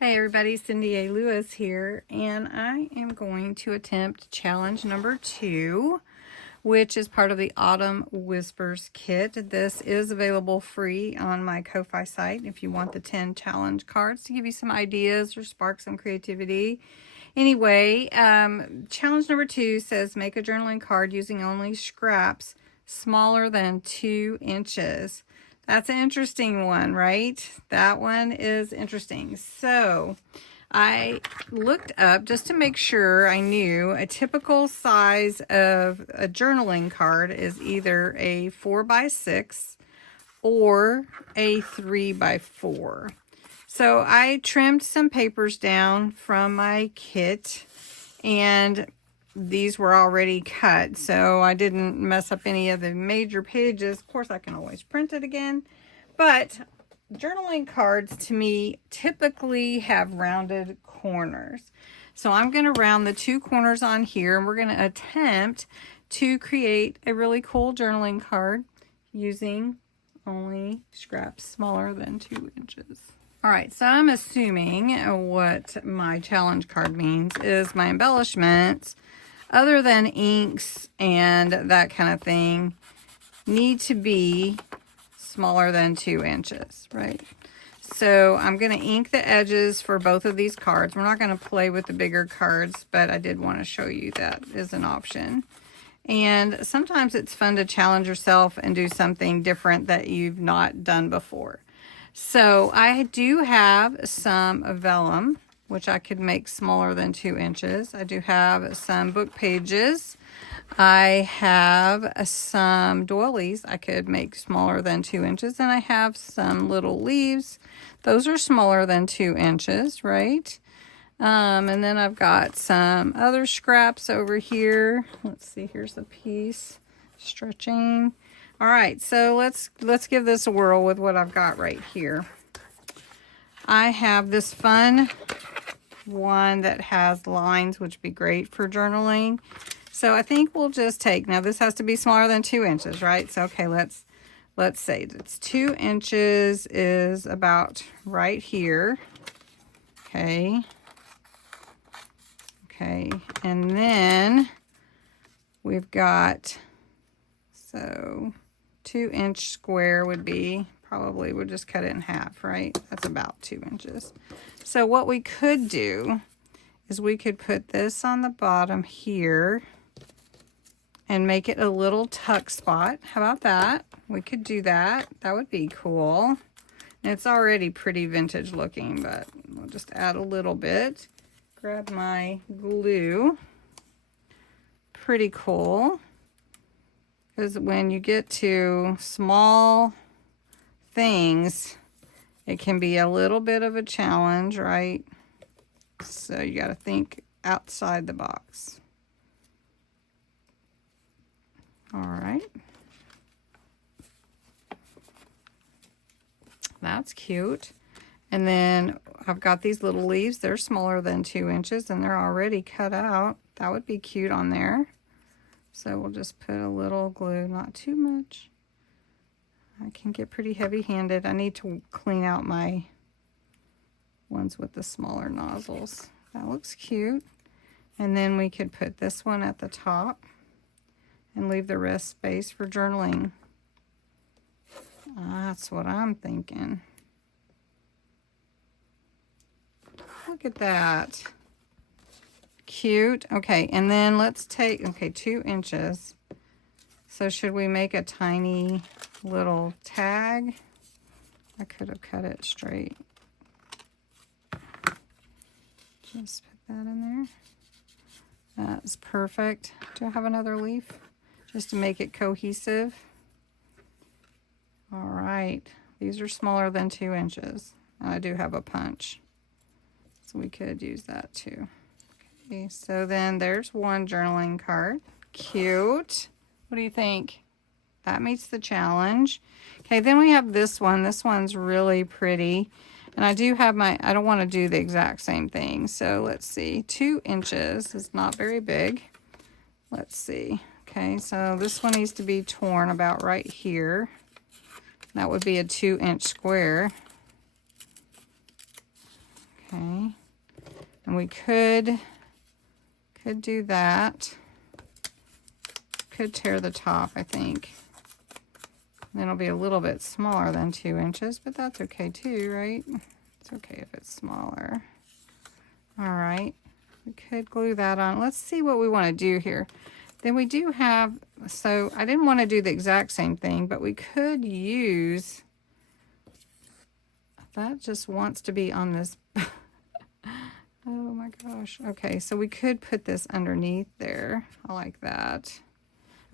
Hey everybody, Cindy A. Lewis here, and I am going to attempt challenge number 2, which is part of the Autumn Whispers kit. This is available free on my Ko-Fi site if you want the 10 challenge cards to give you some ideas or spark some creativity. Anyway, challenge number 2 says make a journaling card using only scraps smaller than 2 inches. That's an interesting one, right? That one is interesting. So I looked up just to make sure I knew a typical size of a journaling card is either a 4x6 or a 3x4. So I trimmed some papers down from my kit, and these were already cut, so I didn't mess up any of the major pages. Of course, I can always print it again, but journaling cards to me typically have rounded corners. So I'm going to round the 2 corners on here, and we're going to attempt to create a really cool journaling card using only scraps smaller than 2 inches. All right, so I'm assuming what my challenge card means is my embellishments, other than inks and that kind of thing, need to be smaller than 2 inches, right? So I'm going to ink the edges for both of these cards. We're not going to play with the bigger cards, but I did want to show you that is an option. And sometimes it's fun to challenge yourself and do something different that you've not done before. So I do have some vellum, which I could make smaller than 2 inches. I do have some book pages. I have some doilies I could make smaller than 2 inches. And I have some little leaves. Those are smaller than 2 inches, right? And then I've got some other scraps over here. Let's see, here's a piece. Stretching. All right, so let's give this a whirl with what I've got right here. I have this fun one that has lines, which would be great for journaling. So I think we'll just take, now this has to be smaller than 2 inches, right? So okay, let's say it's 2 inches is about right here. Okay. Okay, and then we've got, so 2-inch square would be, probably we'll just cut it in half, right? That's about 2 inches. So what we could do is we could put this on the bottom here and make it a little tuck spot. How about that? We could do that. That would be cool. And it's already pretty vintage looking, but we'll just add a little bit. Grab my glue. Pretty cool. Because when you get to small things, it can be a little bit of a challenge, right? So you got to think outside the box. All right. That's cute. And then I've got these little leaves. They're smaller than 2 inches and they're already cut out. That would be cute on there. So we'll just put a little glue, not too much. I can get pretty heavy-handed. I need to clean out my ones with the smaller nozzles. That looks cute. And then we could put this one at the top and leave the rest space for journaling. That's what I'm thinking. Look at that. Cute. Okay, and then let's take, okay, 2 inches. So should we make a tiny little tag? I could have cut it straight. Just put that in there. That's perfect. Do I have another leaf? Just to make it cohesive. All right. These are smaller than 2 inches. I do have a punch, so we could use that too. Okay, so then there's one journaling card. Cute. What do you think? That meets the challenge. Okay, then we have this one. This one's really pretty. And I do have my, I don't want to do the exact same thing. So let's see, 2 inches is not very big. let's see. Okay, so this one needs to be torn about right here. That would be a 2-inch square. Okay, and we could do that. Could tear the top, I think. Then it'll be a little bit smaller than 2 inches, but that's okay too, right? It's okay if it's smaller. All right, we could glue that on. Let's see what we want to do here. Then we do have, so I didn't want to do the exact same thing, but we could use, that just wants to be on this. Oh my gosh. Okay, so we could put this underneath there. I like that.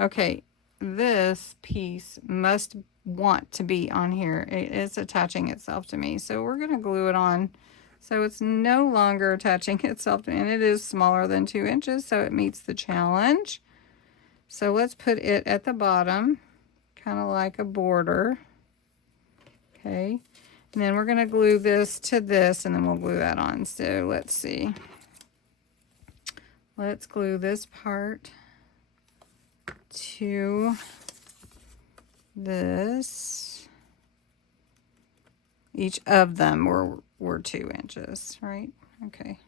Okay, this piece must want to be on here. It is attaching itself to me, so we're going to glue it on so it's no longer attaching itself to me, and it is smaller than 2 inches, so it meets the challenge. So let's put it at the bottom, kind of like a border. Okay, and then we're going to glue this to this, and then we'll glue that on. So let's see. Let's glue this part to this. Each of them were 2 inches, right? Okay.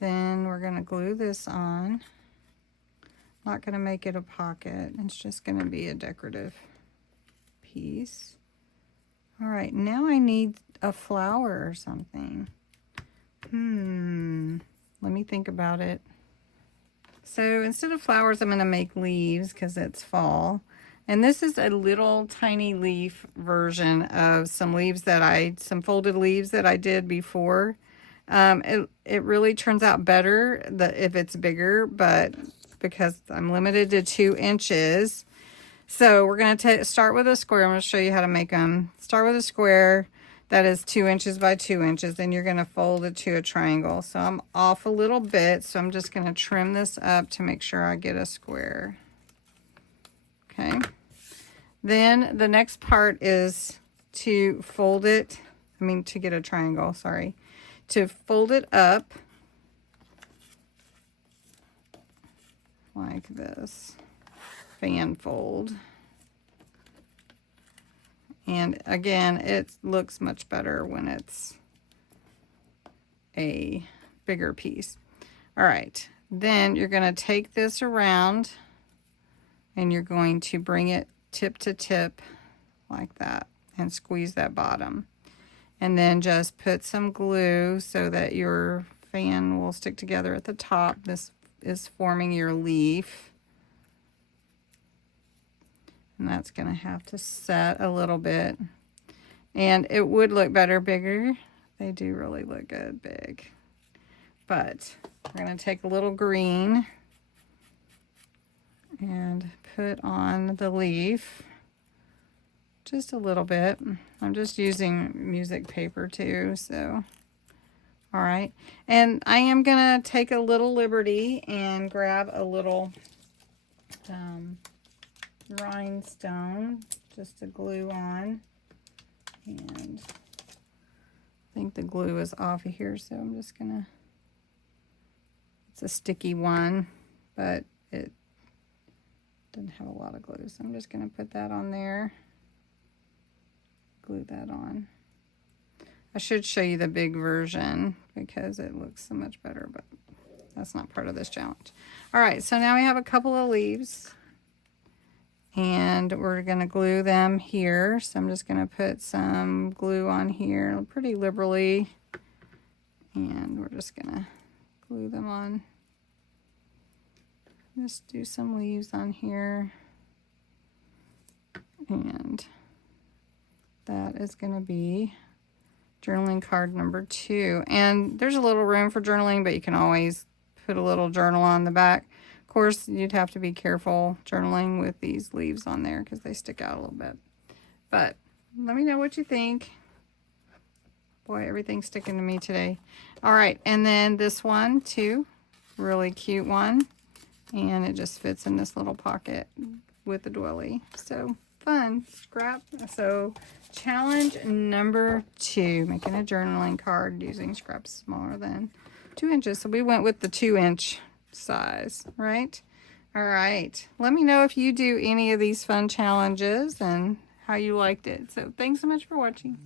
Then we're going to glue this on. Not going to make it a pocket. It's just going to be a decorative piece. All right, now I need a flower or something. Let me think about it. So instead of flowers, I'm going to make leaves because it's fall. And this is a little tiny leaf version of some leaves that some folded leaves that I did before. It really turns out better if it's bigger, but because I'm limited to 2 inches. So we're going to start with a square. I'm going to show you how to make them. Start with a square that is 2 inches by 2 inches. Then you're going to fold it to a triangle. So I'm off a little bit. So I'm just going to trim this up to make sure I get a square. Okay. Then the next part is to fold it. To get a triangle, sorry. To fold it up like this. Fan fold. And again, it looks much better when it's a bigger piece. All right, then you're going to take this around and you're going to bring it tip to tip like that and squeeze that bottom. And then just put some glue so that your fan will stick together at the top. This is forming your leaf. And that's going to have to set a little bit. And it would look better bigger. They do really look good big. But we're going to take a little green and put on the leaf. Just a little bit. I'm just using music paper too, so. All right. And I am going to take a little liberty and grab a little rhinestone just to glue on, and I think the glue is off of here, so I'm just gonna, it's a sticky one, but it doesn't have a lot of glue, so I'm just gonna put that on there, glue that on. I should show you the big version because it looks so much better, but that's not part of this challenge. All right, so now we have a couple of leaves. And we're going to glue them here. So I'm just going to put some glue on here pretty liberally. And we're just going to glue them on. Just do some leaves on here. And that is going to be journaling card number 2. And there's a little room for journaling, but you can always put a little journal on the back. Of course, you'd have to be careful journaling with these leaves on there because they stick out a little bit. But let me know what you think. Boy, everything's sticking to me today. All right, and then this one too, really cute one. And it just fits in this little pocket with the doily. So fun, scrap. So challenge number 2, making a journaling card using scraps smaller than 2 inches. So we went with the 2-inch size, right? All right. Let me know if you do any of these fun challenges and how you liked it. So thanks so much for watching.